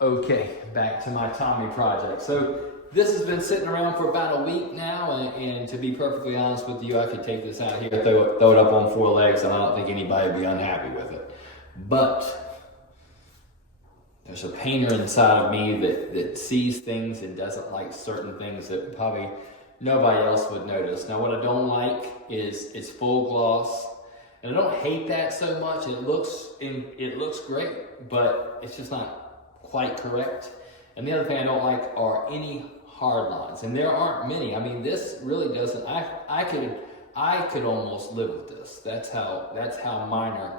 Okay, back to my Tommy project. So this has been sitting around for about a week now, and to be perfectly honest with you, I could take this out here, throw it up on 4 legs, and I don't think anybody would be unhappy with it. But there's a painter inside of me that sees things and doesn't like certain things that probably nobody else would notice. Now, what I don't like is it's full gloss, and I don't hate that so much. It looks great, but it's just not quite correct. And the other thing I don't like are any hard lines, and there aren't many. I mean, this really doesn't. I could almost live with this. That's how minor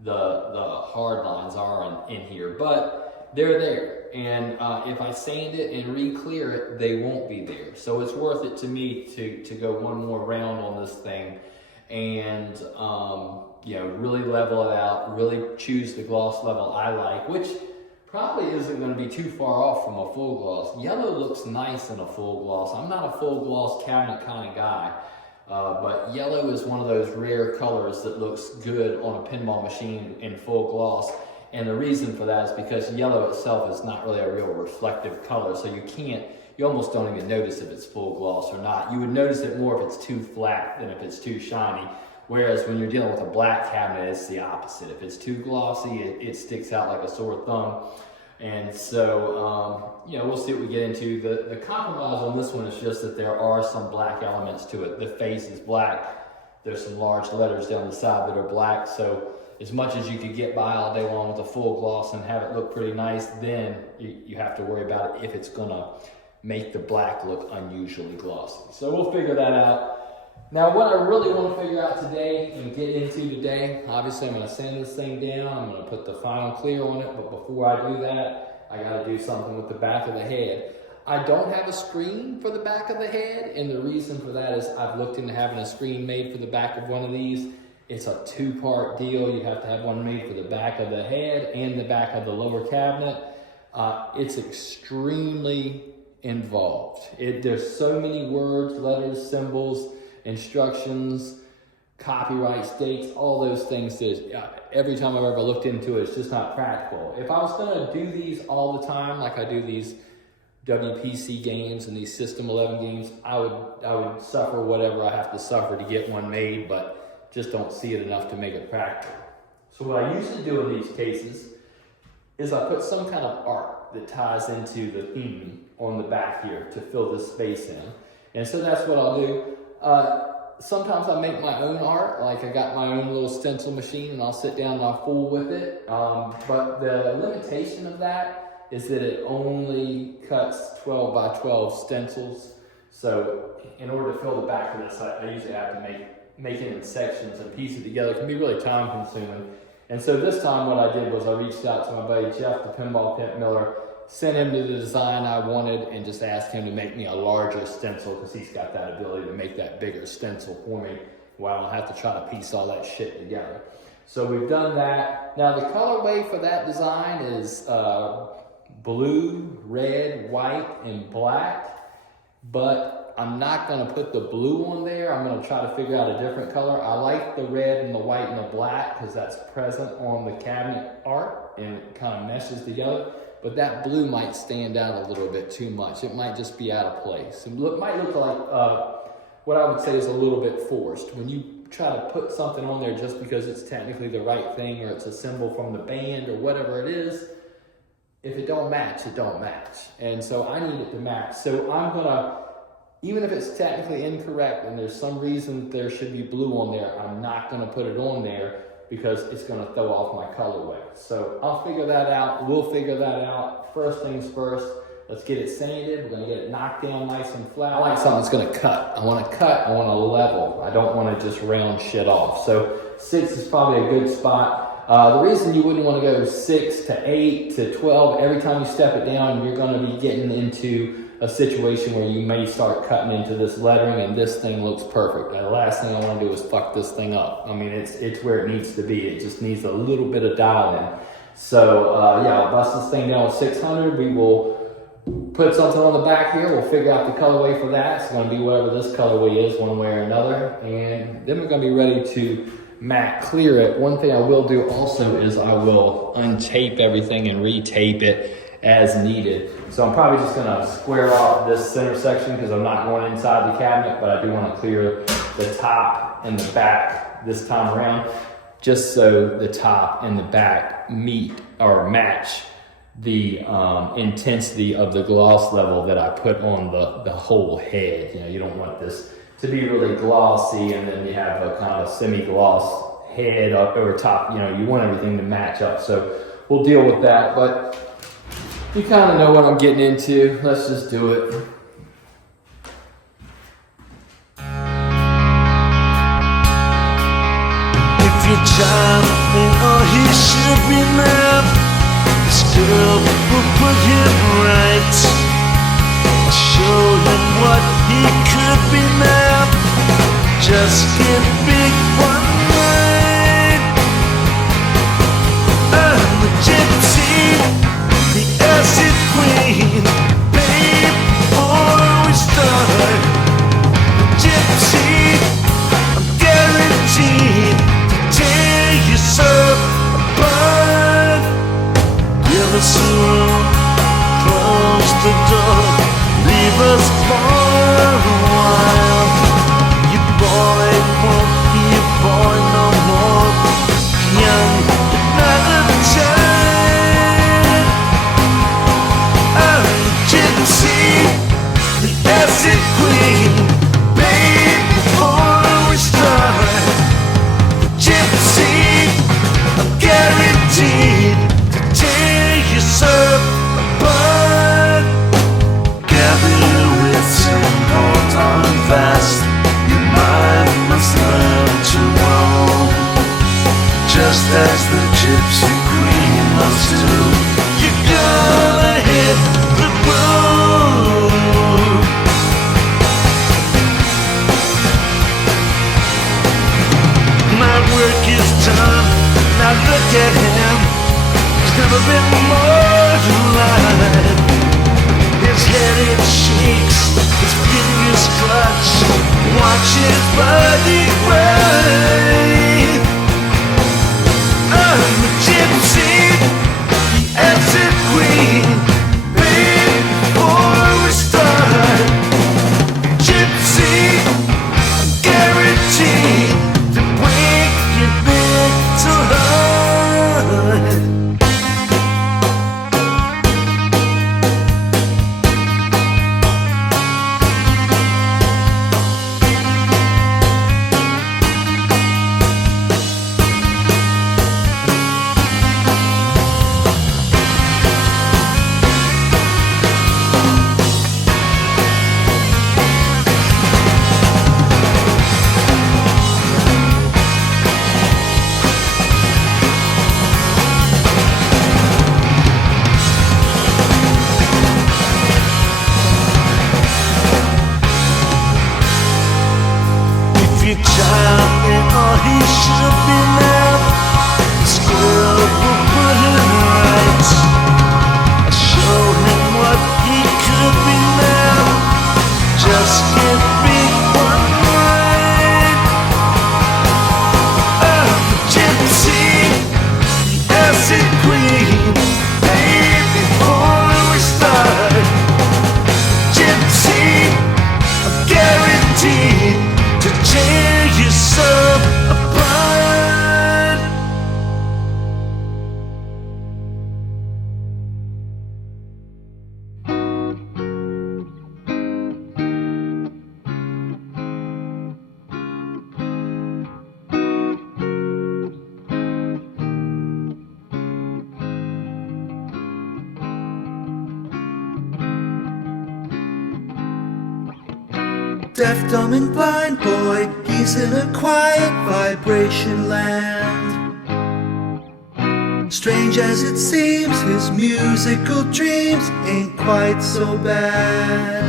the hard lines are in here, but they're there. And if I sand it and re-clear it, they won't be there. So it's worth it to me to go one more round on this thing and really level it out, really choose the gloss level I like, which probably isn't going to be too far off from a full gloss. Yellow looks nice in a full gloss. I'm not a full gloss cabinet kind of guy, but yellow is one of those rare colors that looks good on a pinball machine in full gloss. And the reason for that is because yellow itself is not really a real reflective color, so you almost don't even notice if it's full gloss or not. You would notice it more if it's too flat than if it's too shiny. Whereas when you're dealing with a black cabinet, it's the opposite. If it's too glossy, it sticks out like a sore thumb. And so, we'll see what we get into. The compromise on this one is just that there are some black elements to it. The face is black. There's some large letters down the side that are black. So as much as you could get by all day long with a full gloss and have it look pretty nice, then you have to worry about it if it's gonna make the black look unusually glossy. So we'll figure that out. Now, what I really want to figure out today and get into today, obviously I'm going to sand this thing down, I'm going to put the final clear on it, but before I do that, I got to do something with the back of the head. I don't have a screen for the back of the head, and the reason for that is I've looked into having a screen made for the back of one of these. It's a 2-part deal. You have to have one made for the back of the head and the back of the lower cabinet. It's extremely involved. There's so many words, letters, symbols, instructions, copyright dates, all those things that every time I've ever looked into it, it's just not practical. If I was going to do these all the time, like I do these WPC games and these System 11 games, I would suffer whatever I have to suffer to get one made, but just don't see it enough to make it practical. So what I usually do in these cases is I put some kind of art that ties into the theme on the back here to fill this space in. And so that's what I'll do. Sometimes I make my own art, like I got my own little stencil machine and I'll sit down and I'll fool with it. But the limitation of that is that it only cuts 12 by 12 stencils. So in order to fill the back of this, I usually have to make it in sections and piece it together. It can be really time consuming. And so this time what I did was I reached out to my buddy Jeff, the Pinball Pimp Miller, sent him to the design I wanted and just asked him to make me a larger stencil because he's got that ability to make that bigger stencil for me while I don't have to try to piece all that shit together. So we've done that. Now the colorway for that design is blue, red, white, and black, but I'm not going to put the blue on there. I'm going to try to figure out a different color. I like the red and the white and the black because that's present on the cabinet art and it kind of meshes together. But that blue might stand out a little bit too much. It might just be out of place. It might look like what I would say is a little bit forced. When you try to put something on there just because it's technically the right thing or it's a symbol from the band or whatever it is, if it don't match, it don't match. And so I need it to match. So I'm gonna, even if it's technically incorrect and there's some reason there should be blue on there, I'm not gonna put it on there because it's going to throw off my colorway. So I'll figure that out. We'll figure that out. First things first, let's get it sanded. We're going to get it knocked down nice and flat. I like something that's going to cut. I want to cut. I want to level. I don't want to just round shit off. So 6 is probably a good spot. The reason you wouldn't want to go 6 to 8 to 12, every time you step it down, you're going to be getting into a situation where you may start cutting into this lettering and this thing looks perfect. And the last thing I want to do is fuck this thing up. I mean, it's where it needs to be. It just needs a little bit of dialing. So I'll bust this thing down with 600. We will put something on the back here. We'll figure out the colorway for that. It's going to be whatever this colorway is, one way or another. And then we're going to be ready to matte clear it. One thing I will do also is I will untape everything and retape it as needed. So I'm probably just gonna square off this center section because I'm not going inside the cabinet, but I do want to clear the top and the back this time around, just so the top and the back meet or match the intensity of the gloss level that I put on the whole head. You know, you don't want this to be really glossy and then you have a kind of semi-gloss head up over top. You know, you want everything to match up. So we'll deal with that, but you kind of know what I'm getting into. Let's just do it. If your child ain't all he should be now, this girl will put him right. I'll show him what he could be now. Just get big one night. I'm the gypsy, the acid queen, babe, before we start. The gypsy, I'm guaranteed to tear yourself apart. Give us a room, close the door, leave us for a while. Your boy won't be a boy no more, young but not a child. I'm the gypsy, the acid queen, babe, before we start. The gypsy, I'm guaranteed to tear yourself apart. Gather your wits and hold on fast. Your mind must learn to roam, just as the gypsy queen loves to. You're gonna hit the road. My work is done, now look at him. He's never been more alive. His head it shakes, his fingers clutch, watch his body break. I'm a gypsy, the acid queen, babe, before we start. Gypsy, I'm guaranteed to break your little heart. If your child ain't all he should be now, this girl will put him right. I'll show him what he could be now. Just get big one night. I'm the gypsy, the acid queen, babe, before we start. Gypsy, I'm guaranteed to tear yourself apart. Deaf, dumb, and blind boy, he's in a quiet vibration land. Strange as it seems, his musical dreams ain't quite so bad.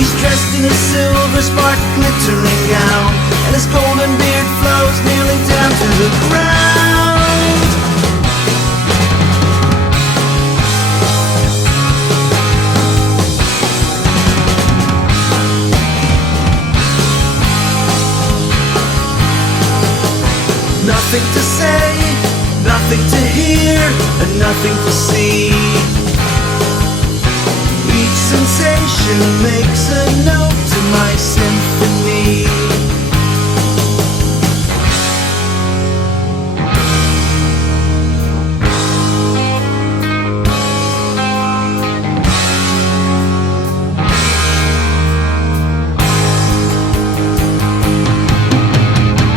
He's dressed in a silver spark glittering gown, and his golden beard flows nearly down to the ground. Nothing to say, nothing to hear, and nothing to see. Each sensation makes a note to my symphony.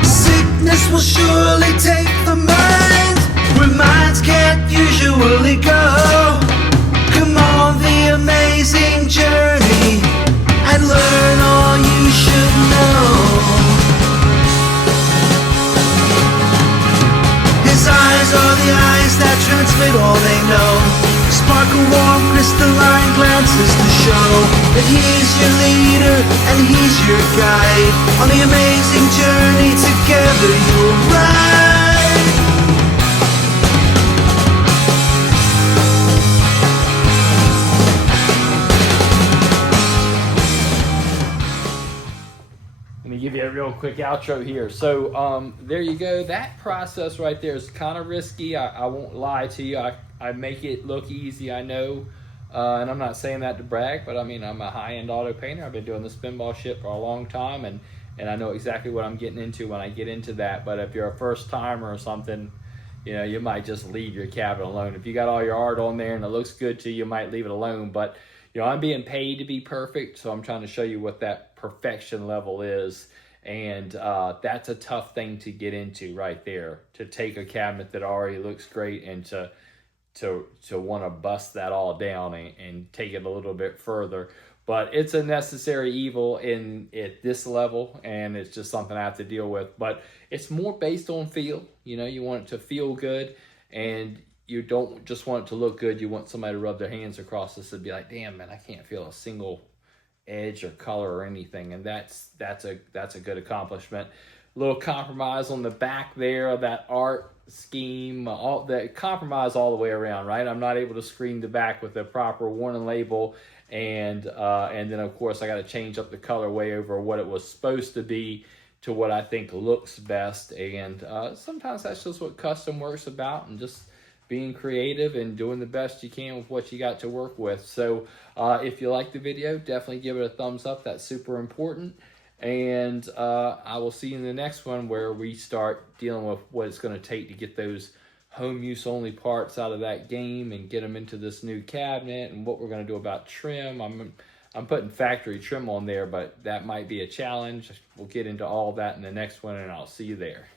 Sickness will surely take the mind where minds can't usually go. Come on the amazing journey and learn all you should know. His eyes are the eyes that transmit all they know. Sparkle warm crystalline glances to show that he's your leader and he's your guide. On the amazing journey together you'll ride. Let me give you a real quick outro here. So there you go. That process right there is kind of risky. I won't lie to you. I make it look easy, I know. And I'm not saying that to brag, but I mean, I'm a high-end auto painter. I've been doing this pinball shit for a long time, and I know exactly what I'm getting into when I get into that. But if you're a first timer or something, you know, you might just leave your cabinet alone. If you got all your art on there and it looks good to you, you might leave it alone. But you know, I'm being paid to be perfect, so I'm trying to show you what that perfection level is. And that's a tough thing to get into right there, to take a cabinet that already looks great and to want to bust that all down and take it a little bit further. But it's a necessary evil at this level, and it's just something I have to deal with. But it's more based on feel. You know, you want it to feel good, and you don't just want it to look good. You want somebody to rub their hands across this and be like, damn, man, I can't feel a single edge or color or anything. And that's a good accomplishment. A little compromise on the back there of that art scheme, all that compromise all the way around, right? I'm not able to screen the back with the proper warning label, and then of course I got to change up the colorway over what it was supposed to be to what I think looks best. And sometimes that's just what custom work's about, and just being creative and doing the best you can with what you got to work with. So if you like the video, definitely give it a thumbs up. That's super important. And I will see you in the next one, where we start dealing with what it's going to take to get those home use only parts out of that game and get them into this new cabinet, and what we're going to do about trim. I'm putting factory trim on there, but that might be a challenge. We'll get into all that in the next one, and I'll see you there.